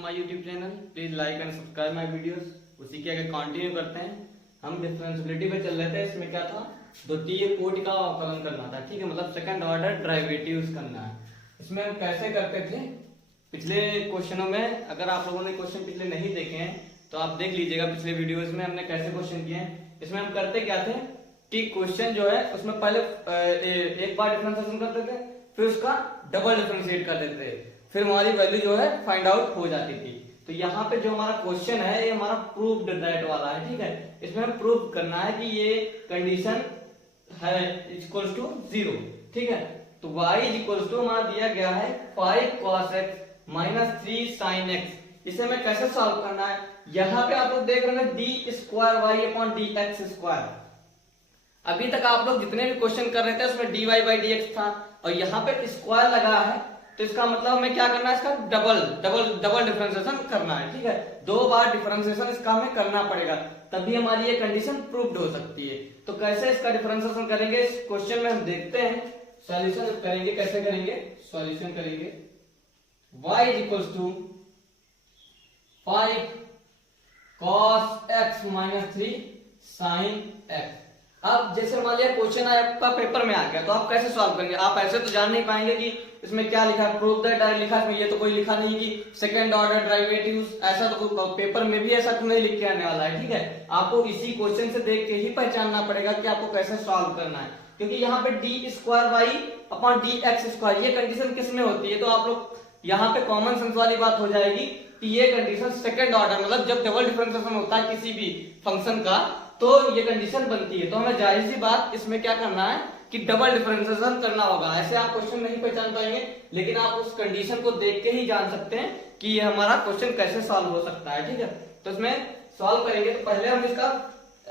My YouTube channel. Please like and subscribe my videos. उसी के आगे कंटिन्यू करते हैं। हम डिफरेंशिएबिलिटी पे चल रहे थे। इसमें क्या था, द्वितीय कोटि का अवकलन करना था। ठीक है, मतलब सेकंड ऑर्डर डेरिवेटिव्स करना है। इसमें हम कैसे करते थे पिछले क्वेश्चनों में। अगर आप लोगों ने क्वेश्चन पिछले नहीं देखे हैं तो आप देख लीजिएगा। पिछले वीडियोस में हमने कैसे क्वेश्चन किए हैं। इसमें हम करते क्या थे कि क्वेश्चन जो है उसमें पहले एक बार डिफरेंशिएशन करते थे, फिर उसका डबल डिफरेंशिएट कर देते थे, फिर हमारी वैल्यू जो है फाइंड आउट हो जाती थी। तो यहाँ पे जो हमारा क्वेश्चन है ये हमारा प्रूव्ड दैट वाला है। ठीक है, इसमें हमें प्रूव करना है कि ये कंडीशन है इक्वल्स टू 0। ठीक है, तो y इज इक्वल्स टू हमारा दिया गया है 5 cos x minus 3 sin x। इसे हमें कैसे सॉल्व करना है। यहाँ पे आप लोग देख रहे हैं d square Y upon D x square. अभी तक आप लोग जितने भी क्वेश्चन कर रहे थे उसमें dy बाई डी एक्स था, और यहाँ पे स्क्वायर लगा है, तो इसका मतलब हमें क्या करना है, इसका डबल डिफरेंशिएशन करना है। ठीक है, 2 बार डिफरेंशिएशन इसका हमें करना पड़ेगा, तभी हमारी ये कंडीशन प्रूव्ड हो सकती है। तो कैसे इसका डिफरेंशिएशन करेंगे इस क्वेश्चन में हम देखते हैं। सॉल्यूशन करेंगे, कैसे करेंगे, सॉल्यूशन करेंगे। y is equals to 5 cos x minus 3 sin x। अब जैसे मान लिया क्वेश्चन आपका पेपर में आ गया, तो आप कैसे सॉल्व करेंगे। आप ऐसे तो जान नहीं पाएंगे कि इसमें क्या लिखा है, प्रूव दैट लिखा है। इसमें ये तो कोई लिखा नहीं कि सेकंड ऑर्डर डेरिवेटिव्स, ऐसा तो पेपर में भी ऐसा तो नहीं लिख के आने वाला है। ठीक है, आपको इसी क्वेश्चन से देख के ही पहचानना पड़ेगा कि आपको कैसे सॉल्व करना है, क्योंकि यहाँ पे d square Y upon D x square ये कंडीशन किस में होती है। तो आप लोग यहाँ पे कॉमन सेंस वाली बात हो जाएगी कि ये कंडीशन सेकंड ऑर्डर, मतलब जब डबल डिफरेंशिएशन होता है किसी भी फंक्शन का, तो ये कंडीशन बनती है। तो हमें जाहिर सी बात इसमें क्या करना है कि डबल डिफरेंशिएशन करना होगा। ऐसे आप क्वेश्चन नहीं पहचान पाएंगे, लेकिन आप उस कंडीशन को देख के ही जान सकते हैं कि ये हमारा क्वेश्चन कैसे सॉल्व हो सकता है। ठीक है, तो इसमें सॉल्व करेंगे तो पहले हम इसका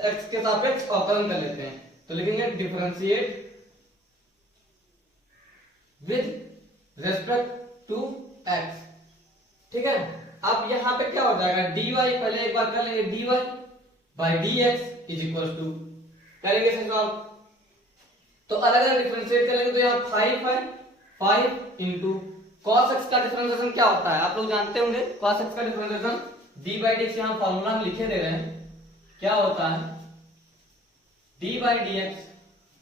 x के सापेक्ष अवकलन कर लेते हैं। तो लिखेंगे differentiate with respect to x। ठीक है, अब यहाँ पे क्या हो जाएगा, dy पहले एक बार कर लेंगे, dy by D x is equal to करेंगे सॉल्व। तो अलग अलग डिफरेंशिएट करेंगे, तो यहाँ 5 है, 5 इंटू cos x का डिफरेंशिएशन क्या होता है आप लोग जानते होंगे। cos x का differentiation d by D x, यहाँ फॉर्मूला हम लिखे दे रहे हैं, क्या होता है d by D x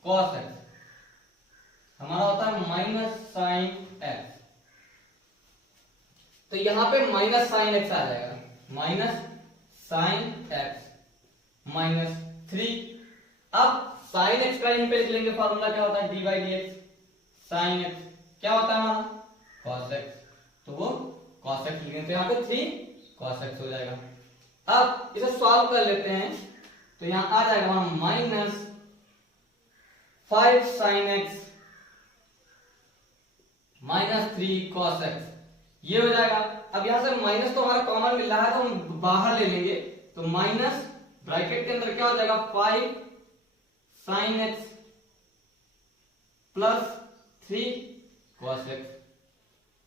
cos x हमारा होता है माइनस साइन x। तो यहाँ पे माइनस साइन x आ जाएगा, माइनस साइन x माइनस 3। अब साइन x का यहीं पे लिख लेंगे, फॉर्मूला क्या होता है d by D x sine x क्या होता है हमारा cos x, तो वो cos x लिखेंगे, तो यहाँ पे 3 cos x हो जाएगा। अब इसे सॉल्व कर लेते हैं, तो यहाँ आ जाएगा हमारा minus 5 sine x minus 3 cos x, ये हो जाएगा। अब यहां से माइनस तो हमारा कॉमन मिल रहा है, तो हम बाहर ले लेंगे, तो माइनस ब्रैकेट के अंदर क्या हो जाएगा 5 sine x plus 3 cos x,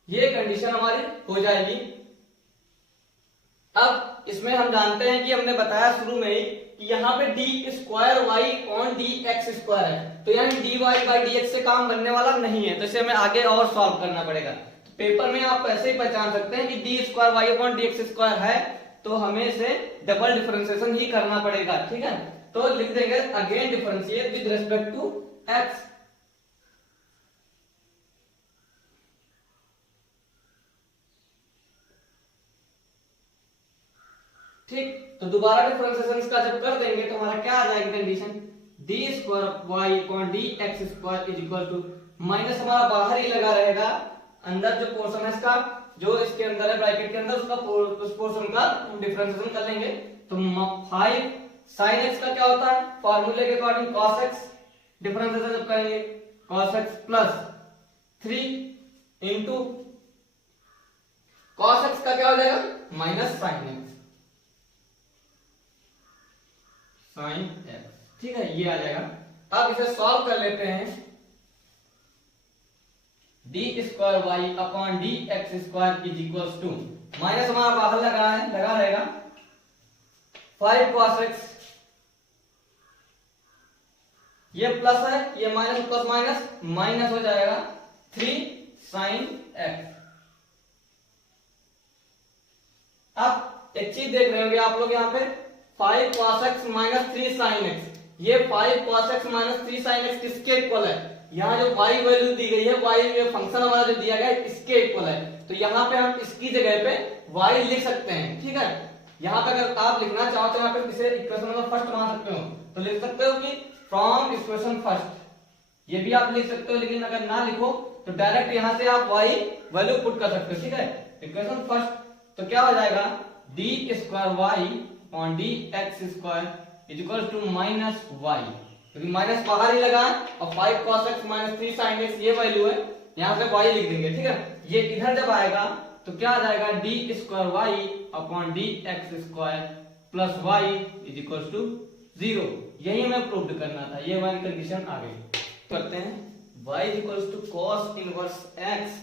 ये कंडीशन हमारी हो जाएगी। अब इसमें हम जानते हैं कि हमने बताया शुरू में ही कि यहाँ पे d square y on d x square है, तो यानी d Y by D x से काम बनने वाला नहीं है, तो इसे हमें आगे और सॉल्व करना पड़ेगा। तो पेपर में आप ऐसे ही पहचान सकते हैं कि d square Y upon D x square है, तो हमें इसे डबल डिफरेंशिएशन ही करना पड़ेगा। ठीक है, तो लिख देंगे again differentiate with respect to x. ठीक, तो दोबारा डिफरेंशिएशन इसका जब कर देंगे तो हमारा क्या आ जाएगी condition, d square Y upon D x square is equal to, minus हमारा बाहर ही लगा रहेगा, अंदर जो पोर्शन है इसका, जो इसके अंदर है ब्रैकेट के अंदर, उसका उस पोर्शन का डिफरेंशिएशन कर लेंगे। तो 5 sin x का क्या होता है, फॉर्मूले के अकॉर्डिंग cos x, डिफरेंशिएशन जब करेंगे cos x plus 3 into cos x का क्या हो जाएगा minus sin x sin x। ठीक है, ये आ जाएगा। अब इसे सॉल्व कर लेते हैं, d square Y upon D x square is equal to, minus हमारा बाहर लगा रहेगा 5 cos x, ये प्लस है, ये माइनस प्लस माइनस माइनस हो जाएगा 3 sin x। अब एक चीज देख रहे होंगे आप लोग यहाँ पे 5 cos x minus 3 sin x, ये 5 cos x minus 3 sin x किसके इक्वल है? यहाँ जो y वैल्यू दी गई है, y फंक्शन हमारा जो दिया गया है इसके इक्वल है, तो यहाँ पे हम इसकी जगह पे y लिख सकते हैं। ठीक है, यहाँ पे अगर आप लिखना चाहो तो यहाँ पे इसे इक्वेशन नंबर फर्स्ट मान सकते हो, तो लिख सकते हो कि फ्रॉम इक्वेशन फर्स्ट, ये भी आप लिख सकते हो, लेकिन अगर ना लिखो तो डायरेक्ट यहाँ से आप y वैल्यू पुट कर सकते हो। ठीक है, इक्वेशन फर्स्ट तो क्या हो जाएगा, d square Y upon D x square is equal to minus y, क्योंकि माइनस बाहर ही लगा और 5 cos x minus 3 sin x ये वैल्यू है, यहाँ से y लिख देंगे। ठीक है, ये इधर जब आएगा तो क्या आ जाएगा, d square Y upon D x square plus y is equal to 0। यही हमें प्रूव करना था, ये हमारी कंडीशन आ गई। करते हैं y is equal to cos inverse x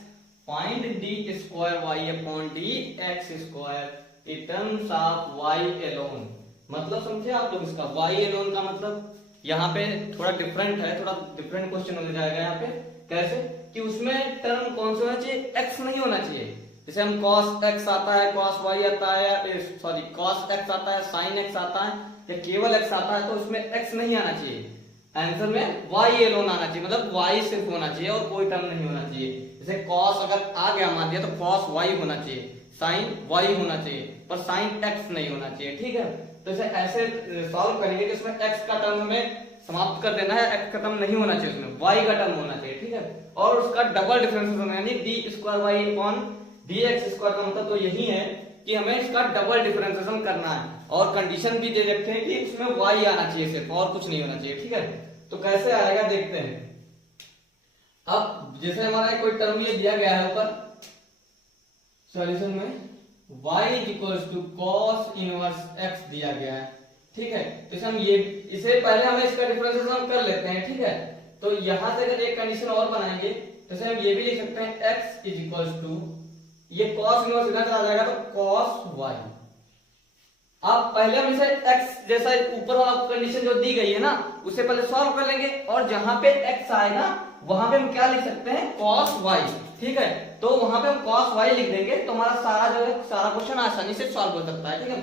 find d square Y upon D x square in terms of y alone. मतलब समझे आप लोग इसका y एलोन का मतलब, यहाँ पे थोड़ा डिफरेंट है, थोड़ा डिफरेंट क्वेश्चन हो जाएगा यहाँ पे। कैसे कि उसमें टर्म कौन सा होना चाहिए, x नहीं होना चाहिए। जैसे हम cos x आता है, cos y आता है, सॉरी cos x आता है, sin x आता है, या केवल x आता है, तो उसमें x नहीं आना चाहिए। आंसर में y एलोन आना चाहिए, मतलब y सिर्फ होना चाहिए और कोई टर्म नहीं होना चाहिए। जैसे cos अगर आ गया मान दिया तो cos y होना चाहिए, sin y होना चाहिए, पर sin x नहीं होना चाहिए। ठीक है, तो इसे ऐसे सॉल्व करेंगे कि इसमें x का टर्म हमें समाप्त कर देना है, x का टर्म नहीं होना चाहिए, उसमें y का टर्म होना चाहिए। ठीक है, और उसका डबल डिफरेंशिएशन यानी d square Y upon D x square का मतलब तो यही है कि हमें इसका डबल डिफरेंशिएशन करना है, और कंडीशन भी दे देते हैं कि इसमें y आना चाहिए सिर्फ, और कुछ नहीं होना चाहिए। ठीक है, तो कैसे आएगा देखते हैं। अब जैसे हमारा कोई टर्म ये दिया गया है ऊपर सॉल्यूशन में, y is equals to cos inverse x दिया गया है। ठीक है, तो इसे हम ये इसे पहले हमें इसका डिफरेंशिएशन कर लेते हैं। ठीक है, तो यहां से अगर एक कंडीशन और बनाएंगे तो इसे हम ये भी लिख सकते हैं x इज इक्वल्स टू, ये cos इनवर्स इधर चला जाएगा तो cos y। अब पहले हम इसे x जैसा ऊपर वाला कंडीशन जो दी गई है ना, उसे पहले सॉल्व कर लेंगे, और जहां पे x आएगा वहां पे हम क्या लिख सकते हैं, cos y। ठीक है, तो वहां पे हम cos y लिख देंगे, तो हमारा सारा जो है सारा क्वेश्चन आसानी से सॉल्व हो सकता है। ठीक है,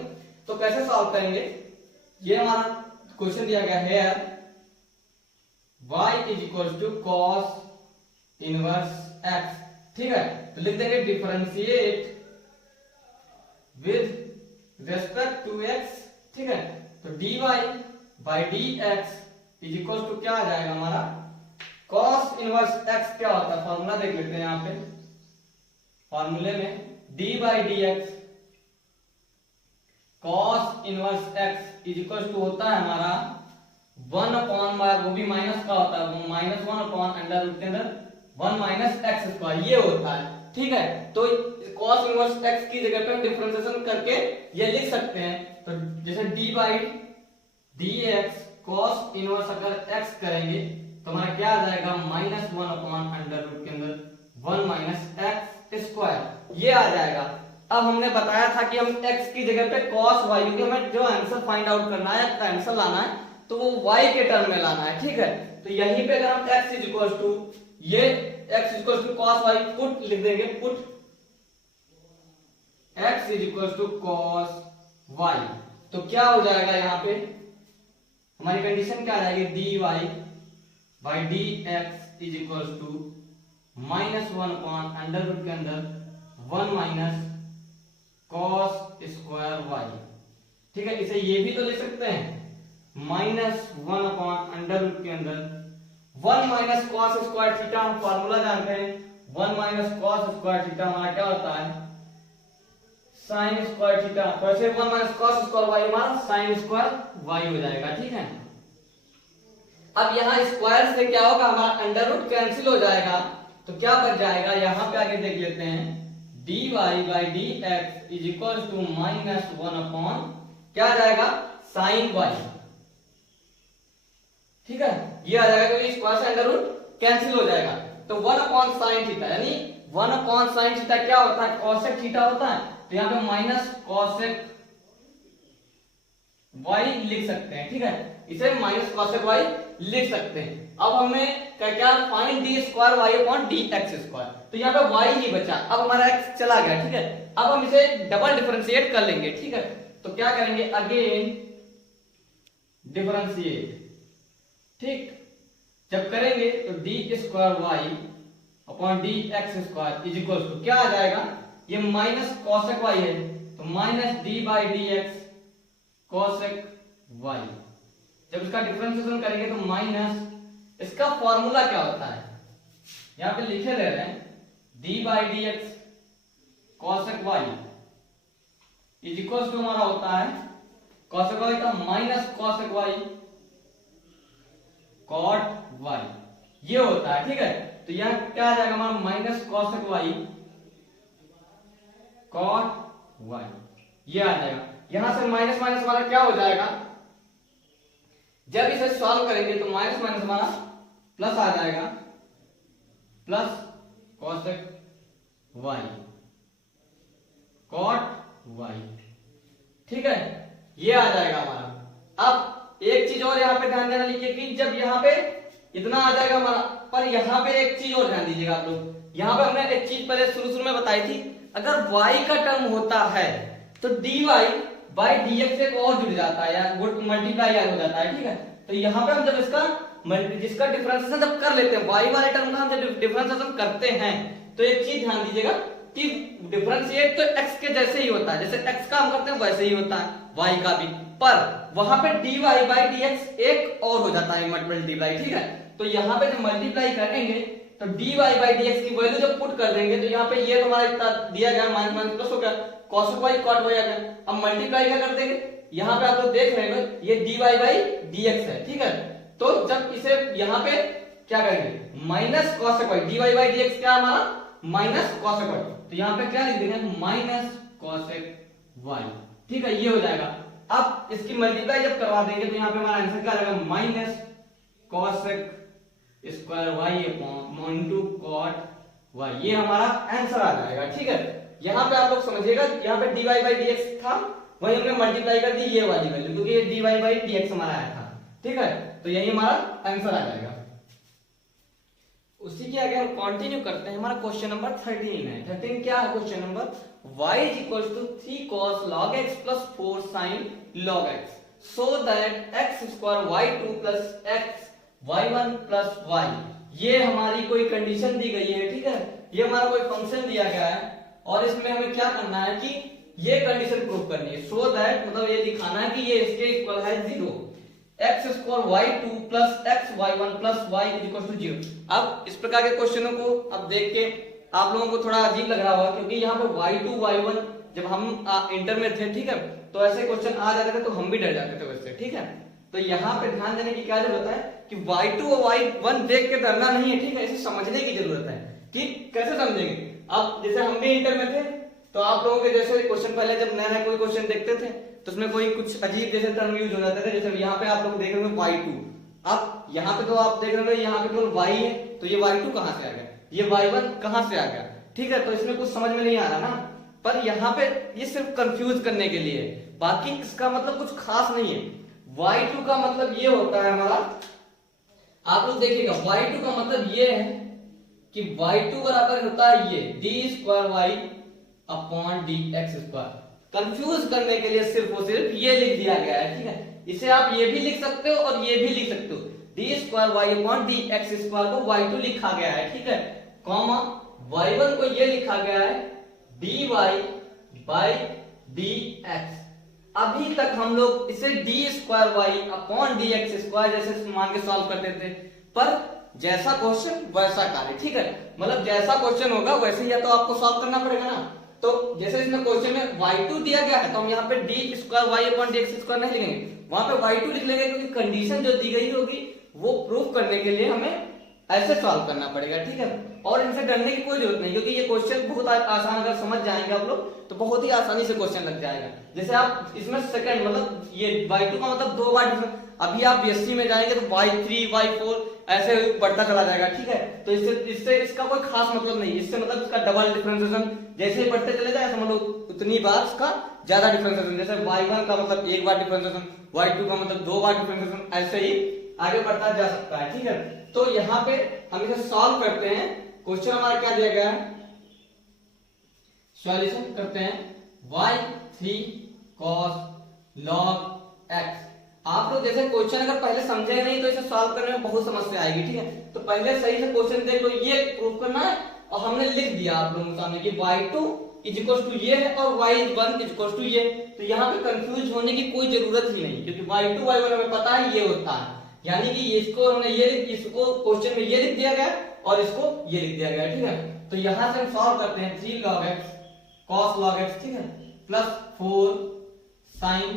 तो कैसे सॉल्व करेंगे, ये हमारा क्वेश्चन दिया गया है, y is equal to cos inverse x। ठीक है, तो लिख देंगे differentiate with respect to x। ठीक है, तो dy by D x is equal to क्या आ जाएगा हमारा, cos इनवर्स x क्या होता है, फॉर्मूला देख लेते हैं यहाँ पे। फॉर्मूले में d by D x cos inverse x is equal to होता है हमारा 1 अपॉन, वो भी माइनस का होता है, माइनस 1 अपॉन अंडर रूट के अंदर 1 माइनस एक्स स्क्वायर, ये होता है। ठीक है, तो cos इनवर्स x की जगह पे हम डिफरेंशिएशन करके ये लिख सकते हैं। तो जैसे d by D x cos inverse अगर x करेंगे तो हमारा क्या आ जाएगा, माइनस 1 अपॉन अंडर रूट के अंदर 1 माइनस एक्स स्क्वायर, ये आ जाएगा। अब हमने बताया था कि हम x की जगह पे cos y, क्योंकि हमें जो आंसर फाइंड आउट करना है, आंसर लाना है, तो वो y के टर्म में लाना है। ठीक है, तो यहीं पे अगर हम x इज इक्वल टू, ये x is equal to cos y put लिख देंगे, put x is equal to cos y, तो क्या हो जाएगा, यहाँ पे हमारी कंडीशन क्या रहेगी, dy by D x is equal to minus 1 upon under root के अंदर 1 माइनस cos स्क्वायर y। ठीक है, इसे ये भी तो लिख सकते हैं, माइनस 1 अपॉन अंडर रूट के अंदर 1 माइनस cos स्क्वायर थीटा, हम फॉर्मूला जानते हैं, 1 माइनस cos स्क्वायर थीटा हमारा क्या होता है, sin स्क्वायर थीटा, तो ऐसे 1 माइनस cos स्क्वायर y हमारा sin स्क्वायर y हो जाएगा। ठीक है, अब यहाँ स्क्वायर से क्या होगा, हमारा अंडर रूट कैंसिल हो जाएगा, तो क्या बच जाएगा, यहाँ पे आगे देख लेते हैं, dy by D x is equal to minus 1 upon क्या आ जाएगा, sin y। ठीक है, ये आ जाएगा क्योंकि स्क्वायर से अंडर रूट कैंसिल हो जाएगा, तो 1 अपॉन साइन थीटा, यानी 1 अपॉन साइन थीटा क्या होता है, कॉसेक थीटा होता है, तो यहाँ पे माइनस कॉसेक y लिख सकते हैं। ठीक है, इसे माइनस कॉसेक y लिख सकते हैं। अब हमें क्या find d square Y upon D x square, तो यहाँ पे वाई ही बचा, अब हमारा एक्स चला गया, ठीक है। अब हम इसे डबल डिफरेंशिएट कर लेंगे, ठीक है। तो क्या करेंगे, अगेन डिफरेंशिएट, ठीक। जब करेंगे तो d square Y upon D x square is equal to क्या आ जाएगा, ये माइनस कॉसेक वाई है, तो minus d by D x cosec y. जब इसका डिफरेंशिएशन करेंगे तो माइनस, इसका फॉर्मूला क्या होता है, यहां पे लिखे दे रहे हैं d by D x cosec y is equal to हमारा होता है कॉसेक वाई का minus cosec y cot y, ये होता है, ठीक है। तो यहां क्या आ जाएगा हमारा minus cosec y cot y, ये आ जाएगा। यहां से माइनस माइनस हमारा क्या हो जाएगा, जब इसे सॉल्व करेंगे तो माइनस माइनस हमारा प्लस आ जाएगा, plus cosec y cot y, ठीक है, ये आ जाएगा हमारा। अब एक चीज और यहाँ पे ध्यान देना, लिखिए कि जब यहाँ पे इतना आ जाएगा हमारा, पर यहाँ पे एक चीज और ध्यान दीजिएगा आप लोग। यहाँ पे हमने एक चीज पहले शुरू में बताई थी, अगर y का टर्म होता है तो dy बाई dx से और जुड़ जाता है या मल्टीप्लाई हो जाता है, ठीक है। तो यहाँ पे हम जब जिसका डिफरेंशिएशन जब कर लेते हैं, y वाले टर्म का हम जब डिफरेंशिएशन करते हैं, तो एक चीज ध्यान दीजिएगा कि डिफरेंशिएट तो x के जैसे ही होता है, जैसे x का हम करते हैं वैसे ही होता है y का भी, पर वहां पे dy बाई dx एक और हो जाता है मल्टीप्लाई, ठीक है। तो यहाँ पे जब मल्टीप्लाई करेंगे तो dy बाई dx की वैल्यू जब पुट कर देंगे तो यहाँ पे ये हमारा इतना दिया गया माइनस माइनस प्लस हो गया, cos y cot y आ गया। अब मल्टीप्लाई क्या कर देंगे, यहाँ पे आप लोग देख रहे हैं ये dy बाई dx है, ठीक है। तो जब इसे यहाँ पे क्या करेंगे, minus cos y, dy by dx क्या हमारा माइनस cos y, तो यहाँ पे क्या लिख देंगे माइनस cos y, ठीक है, ये हो जाएगा। अब इसकी मल्टीप्लाई जब करवा देंगे तो यहाँ पे हमारा आंसर क्या आ जाएगा, minus cos square Y upon two cot y, ये हमारा आंसर आ जाएगा, ठीक है। यहाँ पे आप लोग समझिएगा, यहाँ पे dy बाई dx था, वही हमने मल्टीप्लाई कर दी ये वाली वैल्यू, क्योंकि ये dy बाई dx हमारा आया था, ठीक है। तो यही हमारा आंसर आ जाएगा। उसी के आगे हम कंटिन्यू करते हैं, हमारा क्वेश्चन नंबर 13 है। 13 क्या है question number, y is equal to 3 cos log x plus 4 sin log x so that x square y2 plus x y1 plus y, ये हमारी कोई कंडीशन दी गई है, ठीक है। ये हमारा कोई फंक्शन दिया गया है और इसमें हमें क्या करना है कि ये कंडीशन प्रूव करनी है, सो दैट मतलब ये दिखाना है कि ये इसके इक्वल है 0, x square y2 plus x y1 plus y is equal to 0। अब इस प्रकार के क्वेश्चनों को अब देख के आप लोगों को थोड़ा अजीब लग रहा होगा, क्योंकि यहाँ पे y2 y1 जब हम इंटर में थे, ठीक है, तो ऐसे क्वेश्चन आ जाते थे तो हम भी डर जाते थे वैसे, ठीक है। तो यहाँ पे ध्यान देने की क्या जरूरत है कि y2 और y1 देख के डरना नहीं है, ठीक है, इसे समझने की जरूरत है, ठीक। कैसे समझेंगे, अब जैसे हम भी इंटर में थे तो आप लोगों के जैसे क्वेश्चन पहले जब नया नया कोई क्वेश्चन देखते थे तो उसमें कोई कुछ अजीब जैसे टर्म यूज हो जाते थे, जैसे यहाँ पे आप लोग देख रहे हो y2, अब यहाँ पे तो आप देख रहे हो यहाँ पे केवल y है, तो ये y2 कहाँ से आ गया, ये y1 कहाँ से आ गया, ठीक है। तो इसमें कुछ समझ में नहीं आ रहा ना, पर यहाँ पे ये सिर्फ कंफ्यूज करने के लिए है, बाकी इसका मतलब कुछ खास नहीं है। y2 का मतलब ये होता है हमारा, आप लोग देखिएगा y2 का मतलब ये है कि y2 बराबर होता है ये d square y upon D x square. Confuse करने के लिए सिर्फ और सिर्फ ये लिख दिया गया है, ठीक है। इसे आप ये भी लिख सकते हो और ये भी लिख सकते हो, d square Y upon D x square को y2 लिखा गया है, ठीक है, कॉमा y1 को ये लिखा गया है dy बाई डी एक्स। अभी तक हम लोग इसे d square Y upon D x square जैसे मान के सॉल्व करते थे, पर जैसा क्वेश्चन वैसा कार्य, ठीक है। मतलब जैसा क्वेश्चन होगा वैसे ही या तो आपको सॉल्व करना पड़ेगा ना। तो जैसे इसमें क्वेश्चन में y2 दिया गया है तो हम यहाँ पे d square Y upon D x square नहीं लिखेंगे, वहां पे y2 लिख लेंगे, क्योंकि कंडीशन जो दी गई होगी वो प्रूफ करने के लिए हमें ऐसे सॉल्व करना पड़ेगा, ठीक है। और इनसे डरने की कोई जरूरत नहीं, क्योंकि ये क्वेश्चन बहुत आसान, अगर समझ जाएंगे आप लोग तो बहुत ही आसानी से क्वेश्चन लग जाएगा। जैसे आप इसमें सेकंड मतलब ये y2 का मतलब 2 बार, अभी आप बीएससी में जाएंगे तो y3 y4 ऐसे बढ़ता चला जाएगा, ठीक है। तो इससे इसका कोई खास मतलब नहीं, इससे मतलब इसका डबल डिफरेंशिएशन जैसे ही बढ़ते चले जाए मतलब उतनी बार इसका ज्यादा डिफरेंशिएशन, जैसे y1 का मतलब 1 बार डिफरेंशिएशन, y2 का मतलब 2 बार डिफरेंशिएशन, ऐसे ही आगे बढ़ता जा सकता है। ठीक है, तो यहाँ पे हम इसे सॉल्व करते हैं। क्वेश्चन हमारा क्या दिया गया है, सॉल्यूशन करते हैं y3 cos log x। आप लोग जैसे क्वेश्चन अगर पहले समझे नहीं तो इसे सॉल्व करने में बहुत समस्या आएगी। ठीक है, तो पहले सही से क्वेश्चन देख लो, ये प्रूफ करना है और हमने लिख दिया आप लोगों के सामने कि y2 इज इक्वल टू ये है और y1 इज इक्वल टू ये। तो यहाँ पे कंफ्यूज होने की कोई जरूरत ही नहीं, क्योंकि y2 y1 हमें पता है ये होता है, यानी कि इसको हमने ये इसको क्वेश्चन में ये लिख दिया गया और इसको ये लिख दिया गया। ठीक है, तो यहां से हम सॉल्व करते हैं 3 log x cos log x, ठीक है, प्लस 4 sin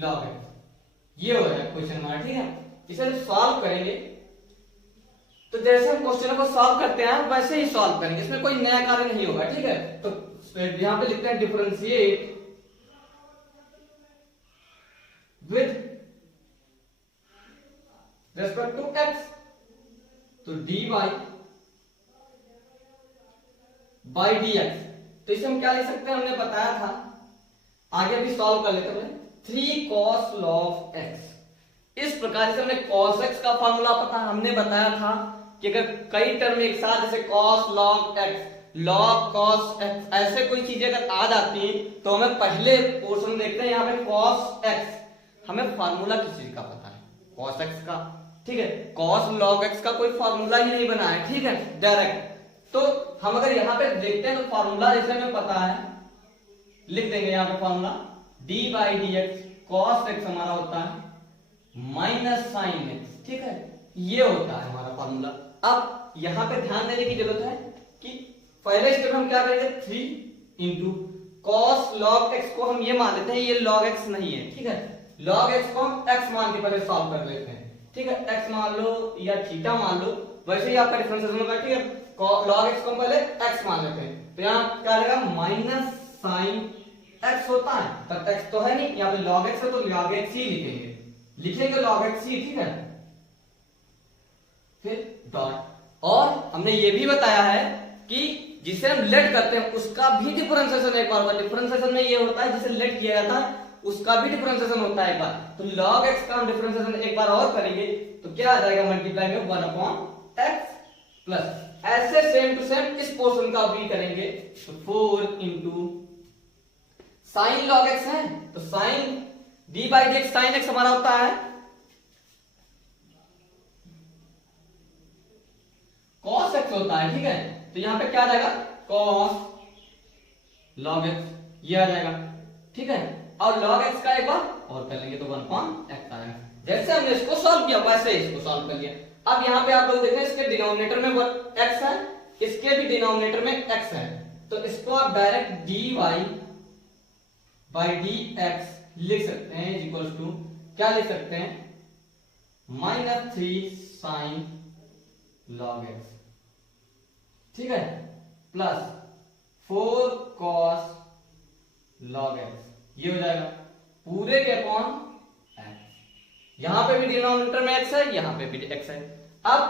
log x, ये हो रहा है क्वेश्चन हमारा। ठीक है, इसे सॉल्व करेंगे तो जैसे हम क्वेश्चन को सॉल्व करते हैं वैसे ही सॉल्व करेंगे, इसमें कोई नया कार्य नहीं होगा। ठीक है, तो यहां पे लिखते हैं differentiate with respect to x, तो dy बाई dx। तो इसे हम क्या लिख सकते हैं, हमने बताया था, आगे भी सॉल्व कर लेते हैं। 3 cos log x, इस प्रकार से हमने cos x का फॉर्मूला पता, हमने बताया था कि अगर कई टर्म एक साथ जैसे cos log x, log cos x, ऐसे कोई चीजें अगर आ जाती हैं तो हमें पहले पोर्शन देखते हैं, यहाँ पे cos x, हमें फॉर्मूला किस चीज का पता है, cos x का। ठीक है, cos log x का कोई फॉर्मूला ही नहीं बना है। ठीक है, डायरेक्ट। तो हम अगर यहाँ पे देखते हैं तो फॉर्मूला जैसे हमें पता है, लिख देंगे यहाँ पे formula d by D x, cos x हमारा होता है माइनस साइन एक्स। ठीक है, ये होता है हमारा फॉर्मूला। अब यहाँ पे ध्यान देने की जरूरत है कि पहले स्टेप हम क्या करेंगे, 3 इंटू कॉस लॉग एक्स को हम ये मान लेते हैं ये लॉग एक्स नहीं है। ठीक है, लॉग एक्स को हम एक्स मान के पहले सॉल्व कर लेते हैं। ठीक है, एक्स मान लो या थीटा मान लो, वैसे ही आपका डिफरेंशिएशन होगा। ठीक है, लॉग एक्स को हम पहले एक्स मान लेते हैं, तो यहाँ क्या रहेगा माइनस साइन एक्स होता है, तब एक्स तो है नहीं, यहाँ पे log x है तो log x ही लिखेंगे log x ही। ठीक है, फिर डॉट, और हमने ये भी बताया है कि जिसे हम लेट करते हैं उसका भी डिफरेंशिएशन एक बार होगा। डिफरेंशिएशन में ये होता है जिसे लेट किया जाता है उसका भी डिफरेंशिएशन होता है एक बार, तो log x का हम डिफरेंशिएशन एक बार और करेंगे तो क्या आ जाएगा, मल्टीप्लाई में 1/x प्लस, ऐसे सेम टू सेम इस पोर्शन का भी करेंगे, तो 4 इंटू साइन लॉग एक्स है तो sine d by D x, sine x हमारा होता है कॉस एक्स होता है। ठीक है, तो यहां पे क्या आ जाएगा कॉस लॉग एक्स, ये आ जाएगा। ठीक है, और लॉग एक्स का एक बार और कर लेंगे तो 1/x आएगा। जैसे हमने इसको सॉल्व किया वैसे इसको सॉल्व कर लिया। अब यहाँ पे आप लोग देख रहे हैं इसके डिनोमिनेटर में x है, इसके भी डिनोमिनेटर में x है, तो इसको आप direct dy by D x लिख सकते हैं, इज इक्वल टू क्या लिख सकते हैं, -3 साइन लॉग एक्स। ठीक है, प्लस 4 कॉस लॉग एक्स, ये हो जाएगा पूरे के अपॉन एक्स। यहां पे भी डिनोमिनेटर में x है, यहां पे भी x है। अब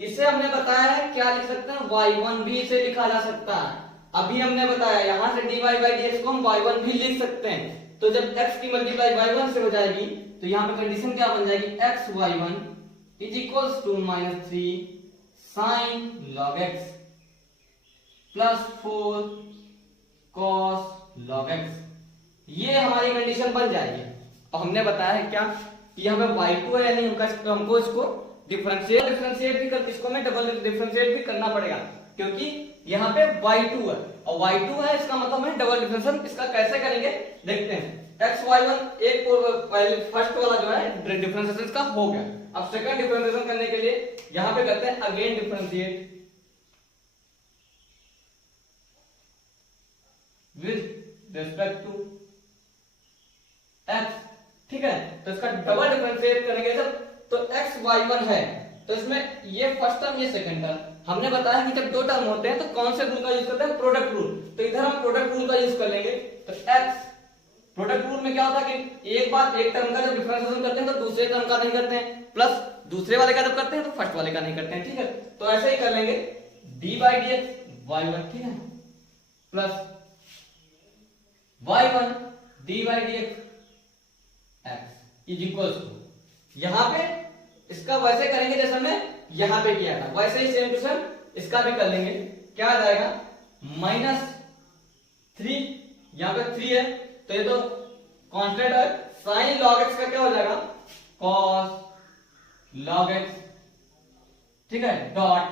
इसे हमने बताया है क्या लिख सकते हैं, y1 भी इसे लिखा जा सकता है। अभी हमने बताया यहां से dy बाई dx को हम y1 भी लिख सकते हैं, तो जब x की मल्टीप्लाई y1 से हो जाएगी तो यहां पे कंडीशन क्या बन जाएगी, x y1 is equals to -3 sine log x plus 4 cos log x, ये हमारी कंडीशन बन जाएगी। और हमने बताया है क्या कि यहाँ पे y2 है, यानी हमको इसको डिफरेंशिएट भी कर, इसको हमें डबल डिफरेंशिएट भी करना पड़ेगा, क्योंकि यहाँ पे y2 है और y2 है, इसका मतलब है डबल डिफरेंशिएशन। इसका कैसे करेंगे देखते हैं, x y1 एक पहले फर्स्ट वाला जो है डिफरेंशिएशन का हो गया। अब सेकंड डिफरेंशिएशन करने के लिए यहाँ पे करते हैं again differentiate with respect to x। ठीक है, तो इसका डबल डिफरेंशिएट करेंगे जब, तो x y1 है तो इसमें ये फर्स्ट टर्म ये सेकंड टर्म, हमने बताया कि जब दो टर्म होते हैं तो कौन से रूल का यूज करते हैं, प्रोडक्ट रूल। तो इधर हम प्रोडक्ट रूल का यूज कर लेंगे, तो x प्रोडक्ट रूल में क्या होता है कि एक बार एक टर्म का जब डिफरेंशिएशन करते हैं तो दूसरे टर्म का नहीं करते हैं, प्लस दूसरे वाले का जब करते हैं तो फर्स्ट वाले का नहीं करते हैं। ठीक है, तो ऐसे ही कर लेंगे d by D x y1, ठीक है, plus y1 d by D x is equal to, यहां पे इसका इसका वैसे करेंगे जैसे हमने यहां पे किया था, वैसे ही सेम टू सेम इसका भी कर लेंगे। क्या आ जाएगा -3, यहां पे 3 है तो ये तो कांस्टेंट है, साइन लॉग एक्स का क्या हो जाएगा कॉस लॉग एक्स, ठीक है, डॉट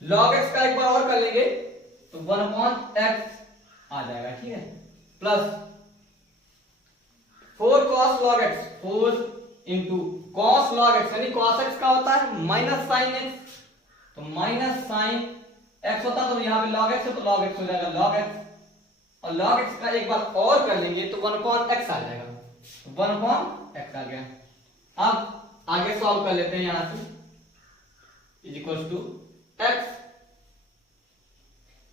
लॉग एक्स का एक बार और कर लेंगे तो 1/x आ जाएगा, ठीक है, plus 4 cos log x, 4 into cos log x, यानी cos x का होता है माइनस साइन x, तो माइनस साइन x होता है तो यहाँ पे log x है तो log x हो जाएगा log x, और log x का एक बार और कर लेंगे तो 1/x आ जाएगा, 1/x आ गया। अब आगे सॉल्व कर लेते हैं, यहां से इज इक्वल टू x,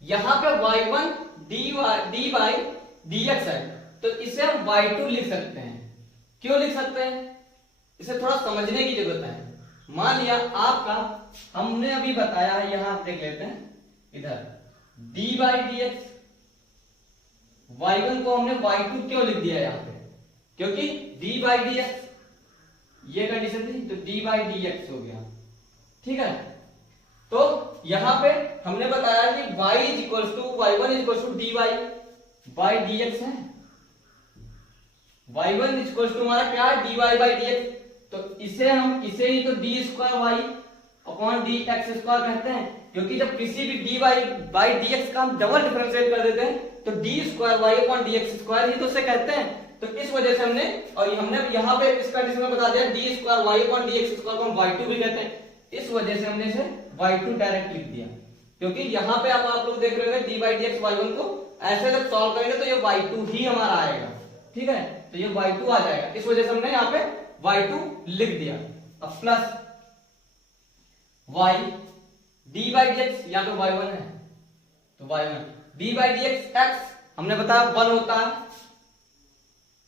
यहां पे y1 dy बाई dx है तो इसे हम y2 लिख सकते हैं। क्यों लिख सकते हैं, इसे थोड़ा समझने की जरूरत है। मान लिया आपका, हमने अभी बताया है, यहां देख लेते हैं इधर d बाई dx, y1 को हमने y2 क्यों लिख दिया यहां पे, क्योंकि d बाई dx ये कंडीशन थी तो d बाई dx हो गया, ठीक है। तो यहां पे हमने बताया कि y is equal to y1 is equal to dy by dx है, y1 इज इक्वल टू हमारा क्या है dy बाई dx, तो इसे ही तो d square y upon dx square कहते हैं, क्योंकि जब किसी भी dy बाई dx का हम डबल डिफरेंशिएट कर देते हैं तो d square y upon dx square ही तो उसे कहते हैं। तो इस वजह से हमने यहाँ पे इस कंडीशन में बता दिया d square y upon dx square को हम y2 भी कहते हैं, इस वजह से हमने इसे y2 डायरेक्ट लिख दिया, क्योंकि यहाँ पे आप लोग देख रहे होंगे d बाई dx y1 को ऐसे जब सॉल्व करेंगे तो ये y2 ही हमारा आएगा, ठीक है, तो ये y2 आ जाएगा, इस वजह से हमने यहाँ पे y2 लिख दिया। अब plus y d by dx, यहाँ पे y1 है तो y1 d by dx x हमने बताया 1 होता है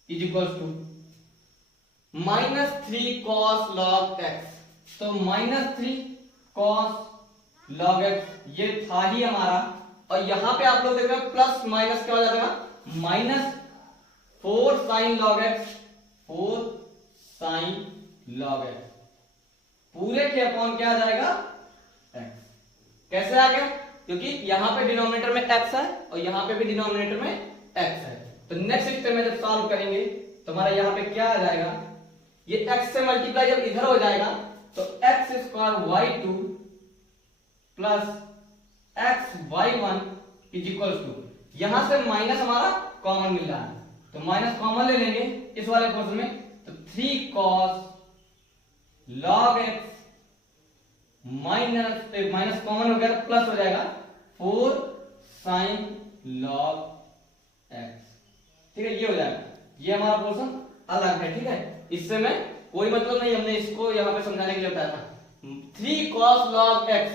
is equal to -3 cos log x, तो -3 cos log x ये था ही हमारा, और यहां पे आप लोग देख रहे हैं प्लस माइनस क्या हो जाएगा -4 sin log x, 4 sin log x पूरे के अपॉन क्या आ जाएगा x। कैसे आ गया, क्योंकि यहां पे डिनोमिनेटर में x है और यहां पे भी डिनोमिनेटर में x है, तो नेक्स्ट स्टेप में जब सॉल्व करेंगे तो हमारा यहां पे क्या आ जाएगा, ये x से मल्टीप्लाई जब इधर हो जाएगा तो x square y2 plus x y1 is equal to, यहां से माइनस हमारा कॉमन मिल रहा है तो माइनस कॉमन ले लेंगे इस वाले पोर्शन में, तो 3 cos log x minus common हो गया प्लस हो जाएगा 4 sin log x, ठीक है, ये हो जाएगा, ये हमारा पोर्शन अलग है, ठीक है, इससे में कोई मतलब नहीं, हमने इसको यहाँ पे समझाने के लिए बताया था। 3 cos log x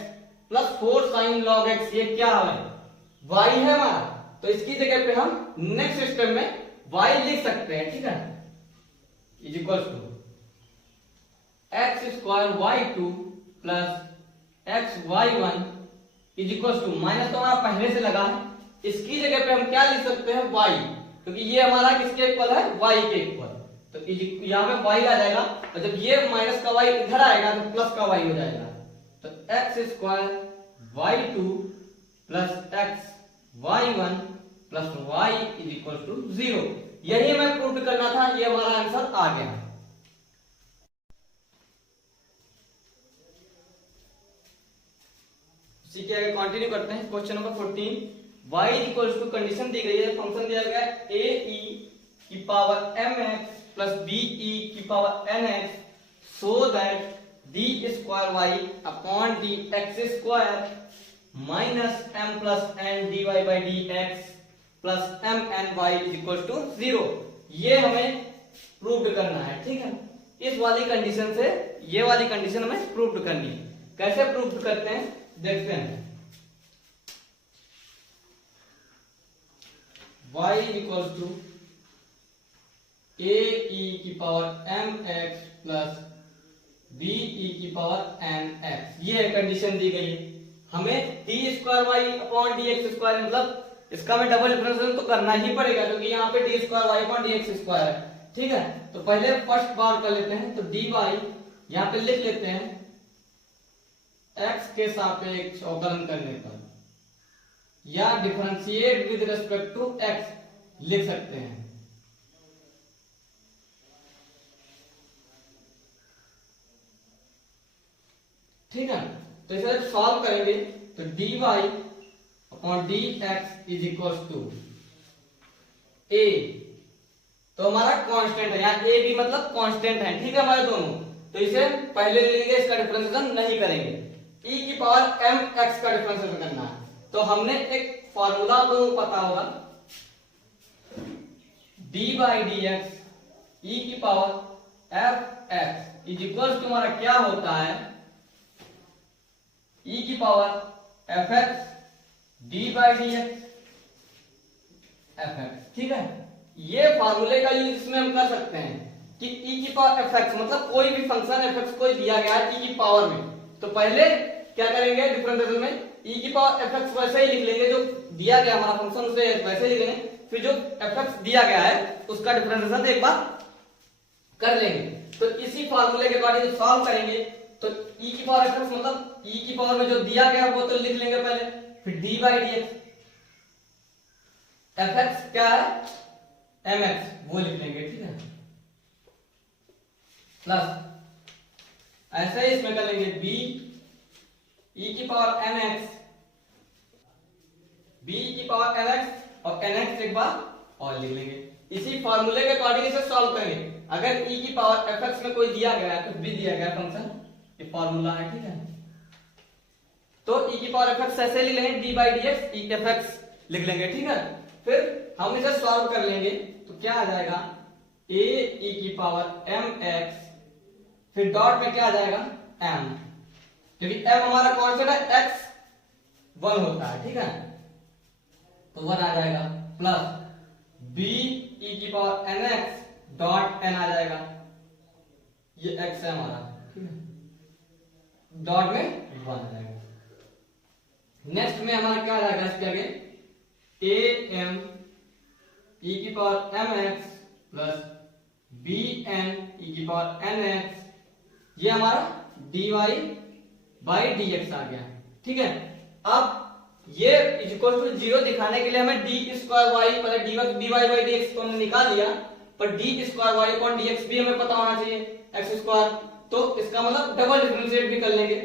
plus 4 sin log x ये क्या है, y है हमारा, तो इसकी जगह पे हम नेक्स्ट स्टेप में y लिख सकते हैं, ठीक है, is equal to x square y2 plus x y1 is equal to, minus तो हमारा पहले से लगा है, इसकी जगह पे हम क्या लिख सकते हैं y, क्योंकि ये हमारा किसके इक्वल है y के इक्वल, तो यहाँ पे y आ जाएगा, और जब ये माइनस का y इधर आएगा तो प्लस का y हो जाएगा, तो x square y2 plus x y1 plus y is equal to 0, यही हमें प्रूव करना था, ये हमारा आंसर आ गया। इसी के आगे कंटिन्यू करते हैं, question number 14, y equal to condition दी गई है, फंक्शन दिया गया है ae की पावर mx प्लस be की power nx so that d square y upon dx square minus m plus n dy by dx plus m n y is equal to 0, ये हमें प्रूव करना है, ठीक है, इस वाली कंडीशन से ये वाली कंडीशन हमें प्रूव करनी है। कैसे प्रूव करते हैं देखते हैं, y equal to a e की power mx plus b e की पावर nx, ये कंडीशन दी गई है, हमें d square y upon dx square, मतलब इसका हमें डबल डिफरेंशिएशन तो करना ही पड़ेगा, क्योंकि यहाँ पे d square y upon dx square है, ठीक है, तो पहले फर्स्ट बार कर लेते हैं, तो dy यहाँ पे लिख लेते हैं x के सापेक्ष अवकलन करने पर, या differentiate with respect to x लिख सकते हैं। ठीक है, तो इसे जब सॉल्व करेंगे तो dy upon dx is equal to a, तो हमारा कांस्टेंट है, यहाँ a भी मतलब कांस्टेंट है। ठीक है हमारे दोनों, तो इसे पहले ले लेंगे, इसका डिफरेंशिएशन नहीं करेंगे। e की पावर mx का डिफरेंशिएशन करना है, तो हमने एक फॉर्मूला आपको पता होगा, d by D x e की power f x is equal to हमारा क्या होता है, e की power f x d by D x f x. ठीक है, ये फार्मूले का यूज इसमें हम कर सकते हैं कि e की पावर एफ एक्स मतलब कोई भी फंक्शन एफ एक्स कोई दिया गया है e की पावर में, तो पहले क्या करेंगे डिफरेंशिएशन में e की पावर एफ एक्स वैसे ही लिख लेंगे, जो दिया गया हमारा फंक्शन उसे वैसे ही लिख लेंगे, फिर जो एफ एक्स दिया गया है उसका डिफरेंशिएशन एक बार कर लेंगे। तो इसी फार्मूले के अकॉर्डिंग सॉल्व करेंगे तो e की पावर एफ एक्स मतलब e की पावर में जो दिया गया वो तो लिख लेंगे पहले, फिर d by D x, f x क्या है mx वो लिख लेंगे। ठीक है, प्लस ऐसे ही इसमें कर लेंगे b e की पावर mx, b की पावर mx और nx एक बार और लिख लेंगे। इसी फार्मूले के अकॉर्डिंग इसे सॉल्व करेंगे। अगर e की पावर fx में कोई दिया गया है तो b दिया गया फंक्शन, ये फार्मूला है। ठीक है, तो e की पावर fx ऐसे लिख लेंगे, d by D x e fx लिख लेंगे। ठीक है, फिर हम इसे सॉल्व कर लेंगे तो क्या आ जाएगा a e की पावर mx, फिर डॉट में क्या आ जाएगा m, क्योंकि m हमारा कांस्टेंट है, x 1 होता है। ठीक है, तो 1 आ जाएगा, प्लस b e की पावर nx डॉट n आ जाएगा, ये x है हमारा। ठीक है, डॉट में 1 आ जाएगा। नेक्स्ट में हमारा क्या आ जाएगा इसके आगे a m e की power mx plus b n e की पावर nx, ये हमारा dy बाई dx आ गया। ठीक है, अब ये इज इक्वल टू 0 दिखाने के लिए हमें d स्क्वायर y पहले dy बाई dx को हमने निकाल लिया, पर d square y upon dx भी हमें पता होना चाहिए x स्क्वायर, तो इसका मतलब डबल डिफरेंशिएट भी कर लेंगे।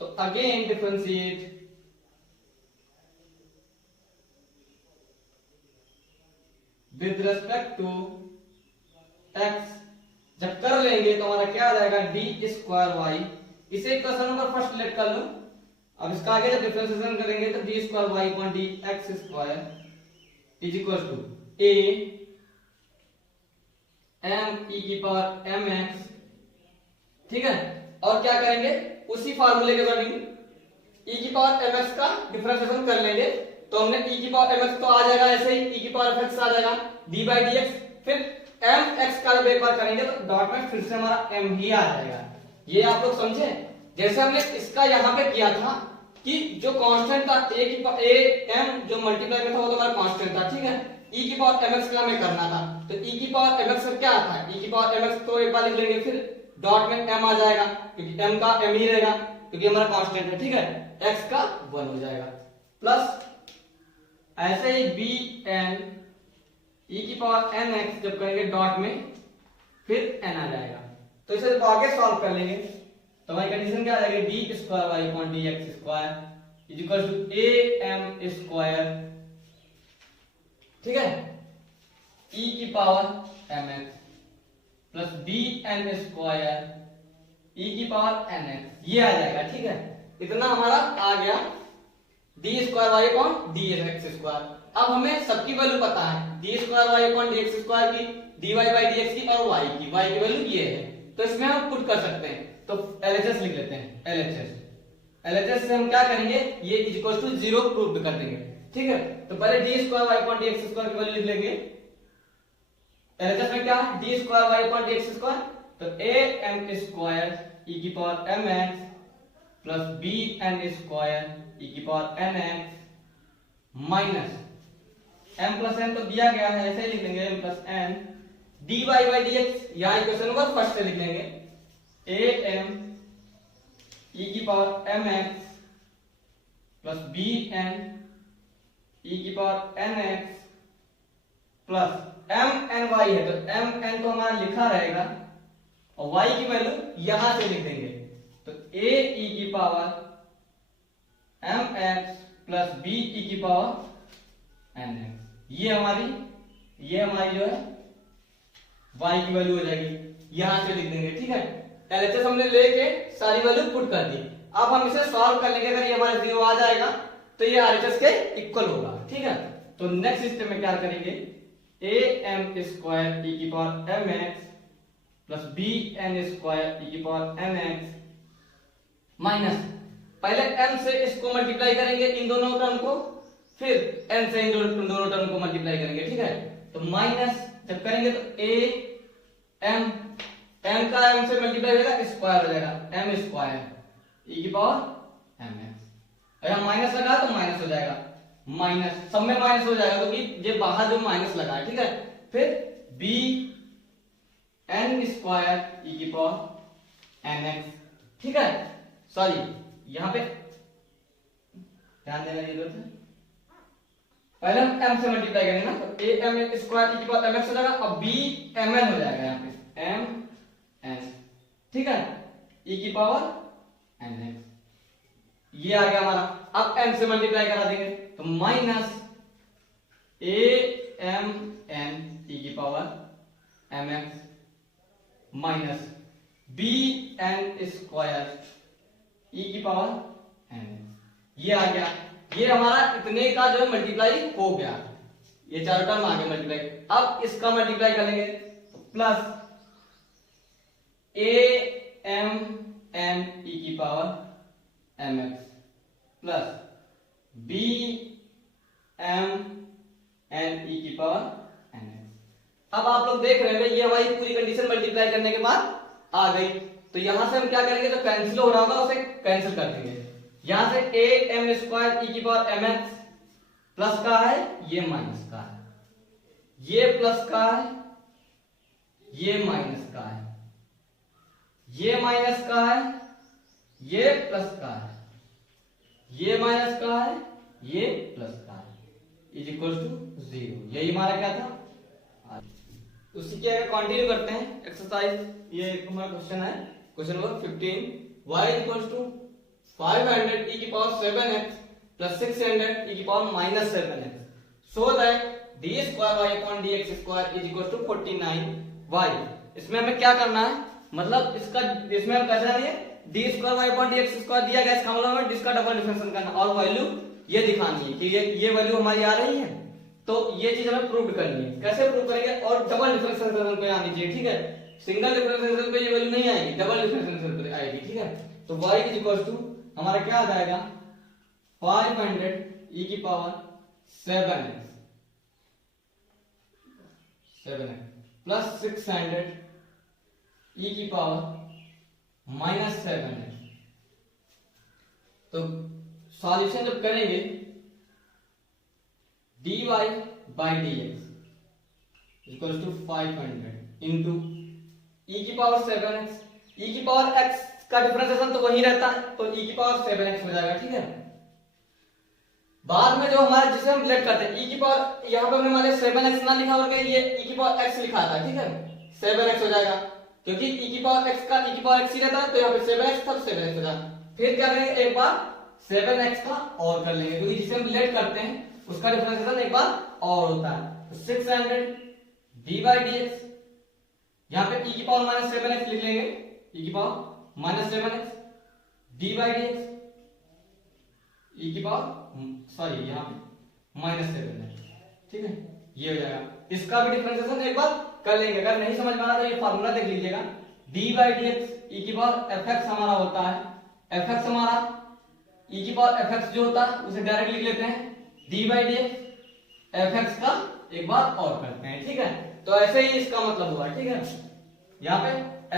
तो again differentiate with respect to x, जब कर लेंगे तो हमारा क्या आ जाएगा डी स्क्वायर वाई, इसे क्वेश्चन नंबर फर्स्ट लेट कर लो। अब इसका आगे जब डिफरेंशिएशन करेंगे तो d square Y upon D x square is equal to a m e की पावर m x। ठीक है, और क्या करेंगे उसी फार्मूले के अकॉर्डिंग e की पावर m x का डिफरेंशिएशन कर लेंगे, तो हमने e की पावर mx तो आ जाएगा, ऐसे ही e की पावर fx आ जाएगा d बाई डी एक्स, फिर mx का जब एक बार करेंगे तो डॉट में फिर से हमारा m ही आ जाएगा। ये आप लोग समझे, जैसे हमने इसका यहाँ पे किया था कि जो कांस्टेंट था a m जो मल्टीप्लाई में था वो तो हमारा कांस्टेंट था। ठीक है, e की पावर mx का हमें करना था, तो e की पावर mx का क्या आता है, e की पावर mx तो एक बार लिख लेंगे, फिर डॉट में m आ जाएगा क्योंकि m का m ही रहेगा क्योंकि हमारा कांस्टेंट है। ठीक है, x का 1 हो जाएगा, प्लस ऐसे ही bn e की पावर nx जब करेंगे डॉट में फिर n आ जाएगा। तो इसे जब आगे सॉल्व कर लेंगे तो हमारी कंडीशन क्या आ जाएगी d square Y upon D x square is equal to a m square. ठीक है, e की power mx plus b n square e की पावर nx, ये आ जाएगा। ठीक है, इतना हमारा आ गया D square Y upon D x square. अब हमें सबकी वैल्यू पता है, D square Y upon D x square की, D Y by D X की और y की वैल्यू ये है, तो इसमें हम पुट कर सकते हैं। तो LHS लिख लेते हैं, LHS से हम क्या करेंगे ये इज इक्वल टू 0 प्रूव कर देंगे। ठीक है, तो पहले d square Y upon D x square की वैल्यू लिख लेंगे। LHS में क्या d square Y upon D x square, तो ए एम स्क्वायर ई की power m x plus b n square e की power n x minus m plus n तो दिया गया है, ऐसे ही लिख लेंगे m plus n dy by D x, यहाँ इक्वेशन नंबर फर्स्ट से लिख लेंगे ए एम ई की power m x plus b n e की power n x plus m n y है, तो एम एन तो हमारा लिखा रहेगा और वाई की वैल्यू यहां से लिख देंगे, तो ए ई की power m x plus b e की पावर एन एक्स, ये हमारी जो है वाई की वैल्यू हो जाएगी, यहां से लिख देंगे। ठीक है, एलएचएस हमने लेके सारी वैल्यू पुट कर दी। अब हम इसे सॉल्व कर लेंगे, अगर ये हमारा 0 आ जाएगा तो ये आरएचएस के इक्वल होगा। ठीक है, तो नेक्स्ट स्टेप में क्या करेंगे, ए एम स्क्वायर ई की power m x plus b n square e की पावर एन एक्स माइनस, पहले m से इसको मल्टीप्लाई करेंगे इन दोनों टर्म को, फिर n से इन दोनों टर्म को मल्टीप्लाई करेंगे। ठीक है, तो माइनस जब करेंगे तो a m m का m से मल्टीप्लाई होगा स्क्वायर हो जाएगा m स्क्वायर e की पावर mx, अगर माइनस लगा तो माइनस हो जाएगा, माइनस सब में माइनस हो जाएगा क्योंकि ये बाहर जो माइनस लगा है। ठीक है, फिर b n स्क्वायर e की पावर nx। ठीक है, सॉरी यहां पे ध्यान देने की जरूरत है, पहले हम m से मल्टीप्लाई करेंगे ना, तो a m स्क्वायर e की पावर mx हो जाएगा और b mn हो जाएगा, यहाँ पे mn। ठीक है, e की पावर nx, ये आ गया हमारा। अब m से मल्टीप्लाई करा देंगे तो minus a m n e की power mx minus b n square e की पावर n, ये आ गया। ये हमारा इतने का जो है मल्टीप्लाई हो गया, ये चारों टर्म आ गए मल्टीप्लाई। अब इसका मल्टीप्लाई करेंगे तो plus a m n e की power mx plus b m n e की पावर nx। अब आप लोग देख रहे हैं ये हमारी पूरी कंडीशन मल्टीप्लाई करने के बाद आ गई, तो यहां से हम क्या करेंगे, जो कैंसिल हो रहा होगा उसे कैंसिल कर देंगे। यहां से a m स्क्वायर e की पावर mx प्लस का है, ये माइनस का है, ये प्लस का है, ये माइनस का है, ये माइनस का है, ये प्लस का है, ये माइनस का है, ये प्लस का है, इज इक्वल टू 0। यही हमारा क्या था, उसी के आगे कंटिन्यू करते हैं एक्सरसाइज। ये हमारा क्वेश्चन है, question number 15, y equals to 500 e की पावर 7x प्लस 600 e की power minus 7x so that d square y upon dx square is equal to 49y। इसमें हमें क्या करना है, मतलब इसका इसमें हम कैसे जानिए, d square y upon dx square दिया गया, इसका मतलब हमें इसका डबल डिफरेंशिएशन करना और वैल्यू ये दिखानी है कि ये वैल्यू हमारी आ रही है, तो ये चीज हमें प्रूव करनी है। कैसे प्रूव करेंगे, और डबल डिफरेंशिएशन पे आनी चाहिए। ठीक है, सिंगल डिफरेंशिएशन पे ये वैल्यू नहीं आएगी, डबल डिफरेंशिएशन पे आएगी। ठीक है, तो y इज इक्वल टू हमारा क्या आ जाएगा, 500 e की पावर 7x प्लस 600 e की पावर माइनस 7x। तो सॉल्यूशन जब करेंगे dy by dx equal to 500 into e की पावर 7x, e की पावर x का डिफरेंशिएशन तो वही रहता है, तो e की पावर 7x हो जाएगा। ठीक है, बाद में जो हमारे जिसे हम लेट करते हैं e की पावर, यहाँ पे हमने मान लिया 7x ना लिखा होगा, ये e की पावर x लिखा था। ठीक है, 7x हो जाएगा क्योंकि e की पावर x का e की पावर x ही रहता है, तो यहाँ पे 7x था 7x हो जाएगा। फिर क्या करेंगे, एक बार 7x का और कर लेंगे क्योंकि जिसे हम लेट करते हैं उसका डिफरेंशिएशन एक बार और होता है। तो 600 d बाई dx, यहाँ पे e की पावर माइनस 7x लिख लेंगे, e की power minus 7x d by dx, e की पावर सॉरी यहाँ पे माइनस 7x। ठीक है, ये हो जाएगा। इसका भी डिफरेंशिएशन एक बार कर लेंगे, अगर नहीं समझ में आ रहा तो ये फार्मूला देख लीजिएगा, d बाई dx e की पावर fx हमारा होता है, fx हमारा e की पावर fx जो होता है उसे डायरेक्ट लिख लेते हैं, d बाई dx fx का एक बार और करते हैं। ठीक है, तो ऐसे ही इसका मतलब हुआ। ठीक है, यहाँ पे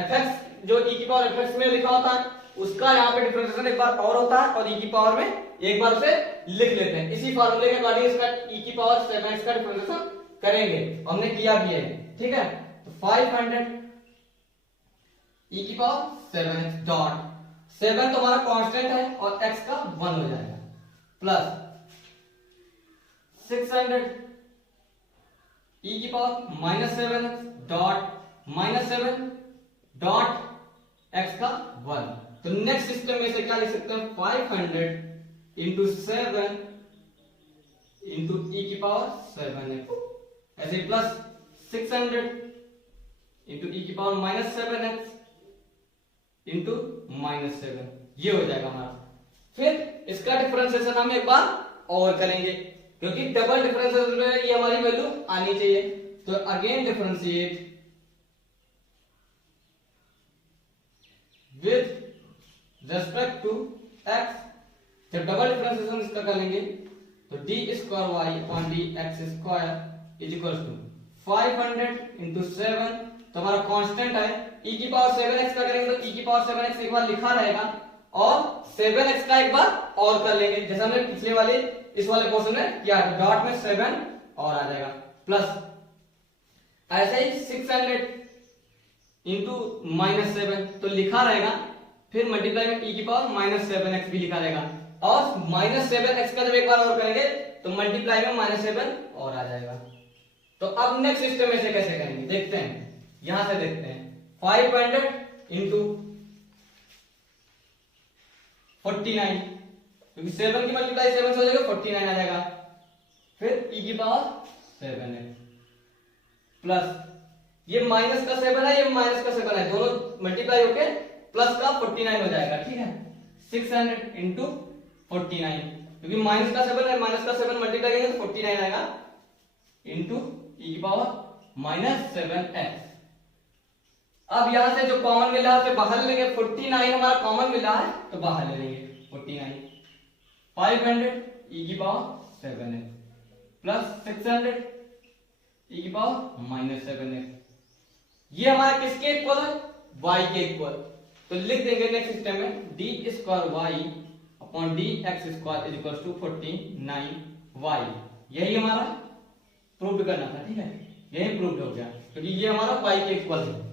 fx जो e की पावर fx में लिखा होता है उसका यहाँ पे डिफरेंशिएशन एक बार और होता है, और e की पावर में एक बार उसे लिख लेते हैं। इसी फार्मूले के अकॉर्डिंग इसका e की पावर 7x का डिफरेंशिएशन करेंगे, हमने किया भी है। ठीक है, तो 500 e की पावर 7x डॉट 7 तो हमारा कांस्टेंट है और x का 1 हो जाएगा प्लस 600 e की power -7x dot -7 dot x का 1। तो नेक्स्ट सिस्टम में से क्या लिख सकते हैं 500 इंटू 7 इंटू e की पावर 7x ऐसे प्लस 600 इंटू e की पावर -7x इंटू -7 ये हो जाएगा हमारा। फिर इसका डिफरेंशिएशन हम एक बार और करेंगे क्योंकि डबल डिफरेंशिएशन में ये हमारी वैल्यू आनी चाहिए। तो again differentiate with respect to x। जब डबल डिफरेंशिएशन इसका कर लेंगे तो d square Y upon D x square is equal to 500 into 7 तो हमारा कांस्टेंट है e की पावर 7x का करेंगे तो e की पावर 7x एक बार लिखा रहेगा और 7x का एक बार और कर लेंगे जैसे हमने पिछले वाले इस वाले क्वेश्चन में किया था। डॉट में 7 और आ जाएगा प्लस ऐसे ही 600 इंटू -7 तो लिखा रहेगा फिर मल्टीप्लाई में e की पावर -7x भी लिखा रहेगा और -7x का जब एक बार और करेंगे तो मल्टीप्लाई में -7 और आ जाएगा। तो अब नेक्स्ट सिस्टम में से कैसे करेंगे देखते हैं। यहां से देखते हैं 500 इंटू 49 क्योंकि 7 की मल्टीप्लाई 7 से हो जाएगा 49 आ जाएगा फिर e की पावर 7x प्लस ये माइनस का 7 है ये माइनस का 7 है दोनों मल्टीप्लाई होके प्लस का 49 हो जाएगा। ठीक है 600 इंटू 49 क्योंकि माइनस का 7 है माइनस का 7 मल्टीप्लाई करेंगे तो 49 आएगा इंटू e की पावर -7x। अब यहां से जो कॉमन मिला है उसे बाहर लेंगे 49 हमारा कॉमन मिला है तो बाहर ले लेंगे 49 500 e की पावर 7x प्लस 600 e की पावर -7x ये हमारा किसके इक्वल है y के इक्वल। तो लिख देंगे नेक्स्ट सिस्टम में d square Y upon D x square is equal to 49y यही हमारा प्रूव करना था। ठीक है यही प्रूव हो गया क्योंकि ये हमारा y के इक्वल है।